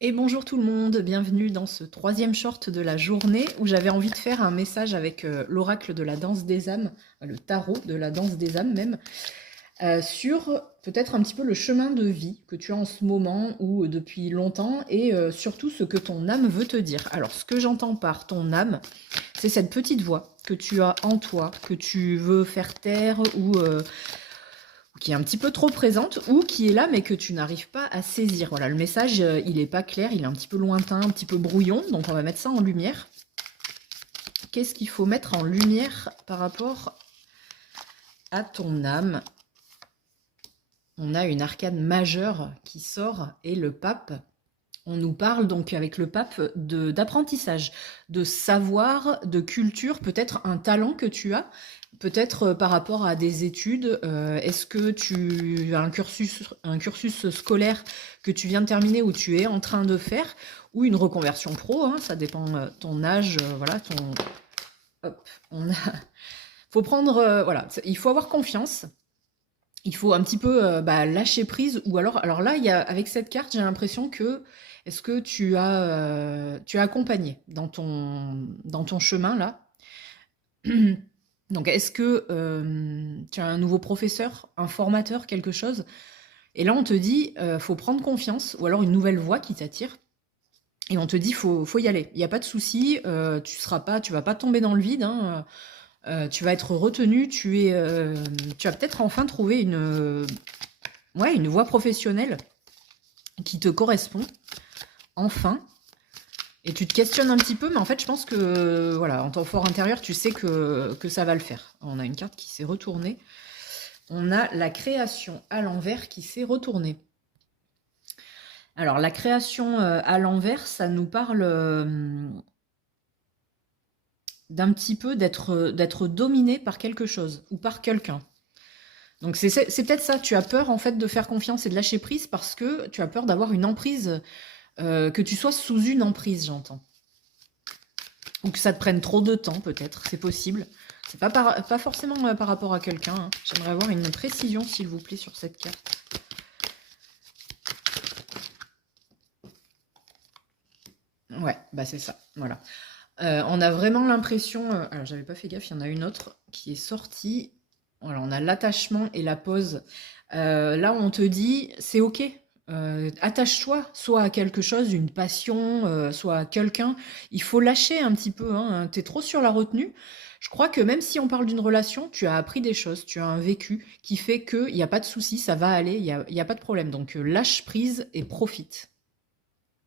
Et bonjour tout le monde, bienvenue dans ce troisième short de la journée où j'avais envie de faire un message avec l'oracle de la danse des âmes, le tarot de la danse des âmes même, sur peut-être un petit peu le chemin de vie que tu as en ce moment ou depuis longtemps et surtout ce que ton âme veut te dire. Alors ce que j'entends par ton âme, c'est cette petite voix que tu as en toi, que tu veux faire taire ou qui est un petit peu trop présente ou qui est là mais que tu n'arrives pas à saisir. Voilà, le message, il est pas clair, il est un petit peu lointain, un petit peu brouillon, donc on va mettre ça en lumière. Qu'est-ce qu'il faut mettre en lumière par rapport à ton âme? On a une arcane majeure qui sort et le pape. On nous parle donc avec le pape d'apprentissage, de savoir, de culture, peut-être un talent que tu as, peut-être par rapport à des études. Est-ce que tu as un cursus scolaire que tu viens de terminer ou tu es en train de faire, ou une reconversion pro, hein, ça dépend ton âge, voilà, ton... Hop, on a... faut prendre, voilà, il faut avoir confiance. Il faut un petit peu lâcher prise, ou alors là, avec cette carte, j'ai l'impression que est-ce que tu as accompagné dans ton chemin là. Donc est-ce que tu as un nouveau professeur, un formateur, quelque chose? Et là, on te dit, faut prendre confiance, ou alors une nouvelle voix qui t'attire. Et on te dit, faut y aller. Il n'y a pas de souci, tu vas pas tomber dans le vide, hein. Tu vas être retenu, tu vas peut-être enfin trouver ouais, une voie professionnelle qui te correspond, enfin. Et tu te questionnes un petit peu, mais en fait, je pense que, voilà, en ton fort intérieur, tu sais que ça va le faire. On a une carte qui s'est retournée. On a la création à l'envers qui s'est retournée. Alors, la création à l'envers, ça nous parle d'un petit peu d'être dominé par quelque chose ou par quelqu'un. Donc c'est peut-être ça, tu as peur en fait de faire confiance et de lâcher prise parce que tu as peur d'avoir une emprise, que tu sois sous une emprise, j'entends. Ou que ça te prenne trop de temps peut-être, c'est possible. C'est pas forcément par rapport à quelqu'un, hein. J'aimerais avoir une précision s'il vous plaît sur cette carte. Ouais, bah c'est ça, voilà. On a vraiment l'impression, alors j'avais pas fait gaffe, il y en a une autre qui est sortie. Voilà, on a l'attachement et la pause. Là, on te dit, c'est ok. Attache-toi, soit à quelque chose, une passion, soit à quelqu'un. Il faut lâcher un petit peu, hein. T'es trop sur la retenue. Je crois que même si on parle d'une relation, tu as appris des choses, tu as un vécu qui fait qu'il n'y a pas de souci, ça va aller, il y a pas de problème. Donc lâche prise et profite.